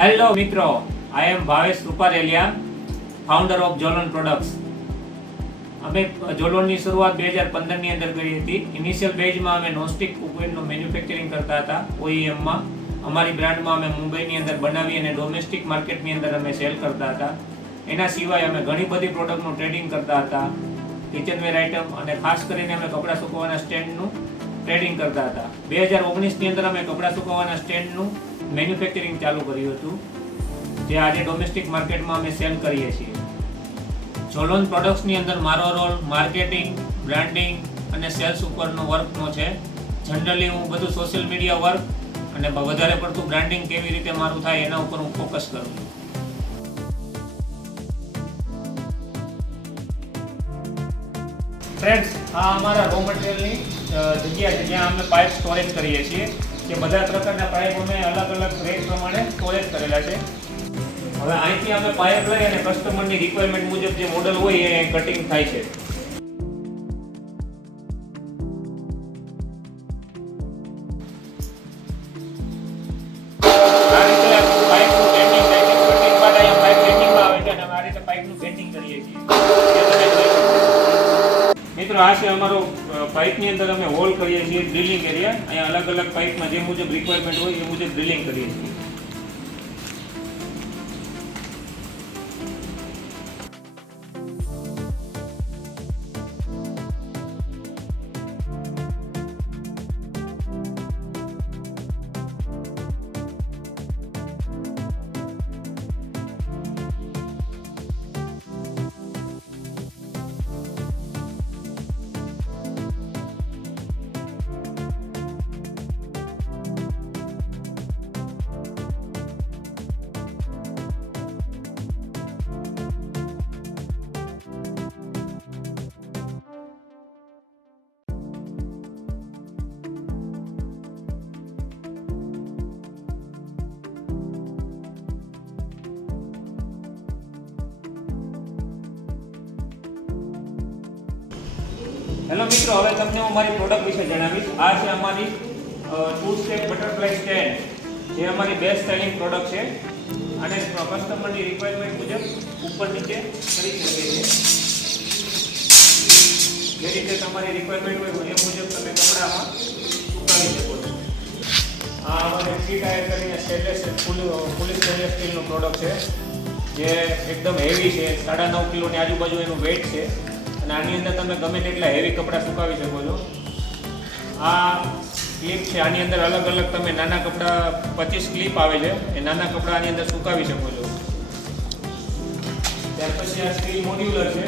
Hello મિત્રો, I am Bhavesh Rupareliya, founder of Jolon products. અમે જોલોનની શરૂઆત 2015ની અંદર કરી હતી. ઇનિશિયલ બેઝમાં અમે નોનસ્ટિક કુકવેરનું મેન્યુફેક્ચરિંગ કરતા હતા OEMમાં. અમારી બ્રાન્ડમાં અમે મુંબઈની અંદર બનાવી અને ડોમેસ્ટિક માર્કેટની અંદર અમે સેલ કરતા હતા. એના સિવાય અમે ઘણી બધી પ્રોડક્ટનું ટ્રેડિંગ કરતા હતા, કિચનવેર આઇટમ, અને ખાસ કરીને અમે કપડાં સુકવવાના સ્ટેન્ડનું ટ્રેડિંગ કરતા હતા. 2019ની અંદર અમે કપડાં સુકવવાના સ્ટેન્ડનું મેન્યુફેક્ચરિંગ ચાલુ કર્યું હતું, જે આજે ડોમેસ્ટિક માર્કેટમાં અમે સેલ કરીએ છીએ. જોલોન પ્રોડક્ટ્સની અંદર મારો રોલ માર્કેટિંગ, બ્રાન્ડિંગ અને સેલ્સ ઉપરનો વર્કનો છે. જનરલી હું બધું સોશિયલ મીડિયા વર્ક અને વધારે પડતું બ્રાન્ડિંગ કેવી રીતે મારું થાય એના ઉપર હું ફોકસ કરું છું. ફ્રેન્ડ્સ, આ અમારા રો મટીરિયલની જગ્યા છે જ્યાં અમે પાઇપ સ્ટોરેજ કરીએ છીએ. કે બધા પ્રકારના પાઇપ અમે અલગ અલગ રેટ પ્રમાણે સ્ટોરેજ કરેલા છે. હવે અહીંથી અમે પાઇપ લઈ અને કસ્ટમરની રિક્વાયરમેન્ટ મુજબ જે મોડલ હોય એ કટિંગ થાય છે. આ રીતે પાઇપનું બેન્ડિંગ થાય છે. કટિંગ બાદ અહીંયા પાઇપ બેન્ડિંગમાં આવે છે અને અમે આ રીતે પાઇપનું બેન્ડિંગ કરીએ છીએ. મિત્રો, આ છે અમારો પાઇપની અંદર અમે હોલ કરીએ છીએ, ડ્રિલિંગ એરિયા. અહીંયા અલગ અલગ પાઇપમાં જે મુજબ રિક્વાયરમેન્ટ હોય એ મુજબ ડ્રિલિંગ કરીએ છીએ. હેલો મિત્રો, હવે તમને હું મારી પ્રોડક્ટ વિશે જણાવીશ. આ છે અમારી 2-step બટરફ્લાય સ્ટેન્ડ, જે અમારી બેસ્ટ સેલિંગ પ્રોડક્ટ છે. અને કસ્ટમરની રિક્વાયરમેન્ટ મુજબ ઉપર નીચે કરી શકીએ છીએ. જે રીતે તમારી રિક્વાયરમેન્ટ હોય એ મુજબ તમે કપડામાં સુકાવી શકો છો. આ અમારે 3 ટાયર કરીને ફૂલી સ્ટેનલેસ સ્ટીલનું પ્રોડક્ટ છે, જે એકદમ હેવી છે. 9.5 કિલોની આજુબાજુ એનું વેઇટ છે. અને આની અંદર તમે ગમે તેટલા હેવી કપડાં સુકાવી શકો છો. આ ક્લિપ છે, આની અંદર અલગ અલગ તમે નાના કપડાં 25 ક્લિપ આવે છે, એ નાના કપડાં આની અંદર સુકાવી શકો છો. ત્યાર પછી આ સ્ટીલ મોડ્યુલર છે,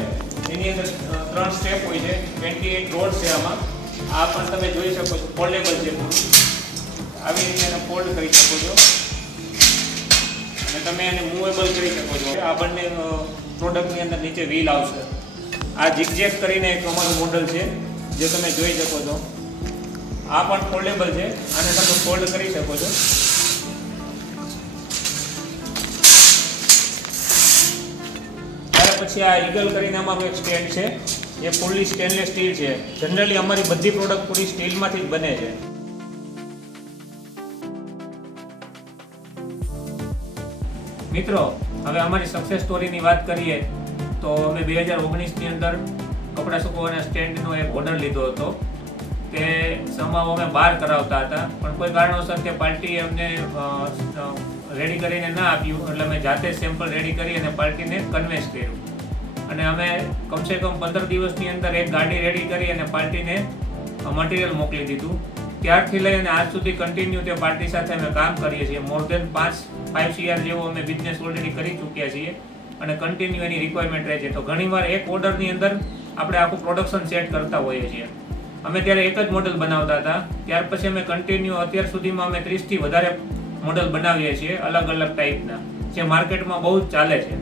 એની અંદર 3 સ્ટેપ હોય છે, 28 રોડ છે આમાં. આ પણ તમે જોઈ શકો છો, ફોલ્ડેબલ છે પૂરું. આવી રીતે એને ફોલ્ડ કરી શકો છો અને તમે એને મૂવેબલ કરી શકો છો. આ બંને પ્રોડક્ટની અંદર નીચે વ્હીલ આવશે. આ ઝિગઝેગ કરીને એક અમારું મોડલ છે, જે તમે જોઈ શકો છો. આ પણ ફોલ્ડેબલ છે, આને તમે ફોલ્ડ કરી શકો છો. ત્યાર પછી આ ઈગલ કરીને અમારું એક સ્ટેન્ડ છે, એ ફૂલ્લી સ્ટેનલેસ સ્ટીલ છે. જનરલી અમારી બધી પ્રોડક્ટ પૂરી સ્ટીલમાંથી જ બને છે. મિત્રો, હવે અમારી સક્સેસ સ્ટોરીની વાત કરીએ તો અમે 2019ની અંદર કપડાં સુકવવાના સ્ટેન્ડનો એક ઓર્ડર લીધો હતો. તે સમાવ અમે બહાર કરાવતા હતા, પણ કોઈ કારણોસર તે પાર્ટીએ અમને રેડી કરીને ના આપ્યું. એટલે અમે જાતે સેમ્પલ રેડી કરી અને પાર્ટીને કન્વેન્સ કર્યું. અને અમે કમસે કમ 15 દિવસની અંદર એક ગાડી રેડી કરી અને પાર્ટીને મટીરિયલ મોકલી દીધું. ત્યારથી લઈ અને આજ સુધી કન્ટિન્યુ તે પાર્ટી સાથે અમે કામ કરીએ છીએ. મોર દેન 5 CR જેવો અમે બિઝનેસ ઓલરેડી કરી ચૂક્યા છીએ અને કન્ટિન્યુ એની રિક્વાયરમેન્ટ રહે છે. તો ઘણીવાર એક ઓર્ડરની અંદર આપણે આખું પ્રોડક્શન સેટ કરતા હોઈએ છીએ. અમે ત્યારે એક જ મોડલ બનાવતા હતા. ત્યાર પછી અમે કન્ટિન્યુ અત્યાર સુધીમાં અમે 30થી વધારે મોડલ બનાવીએ છીએ, અલગ અલગ ટાઈપના, જે માર્કેટમાં બહુ જ ચાલે છે.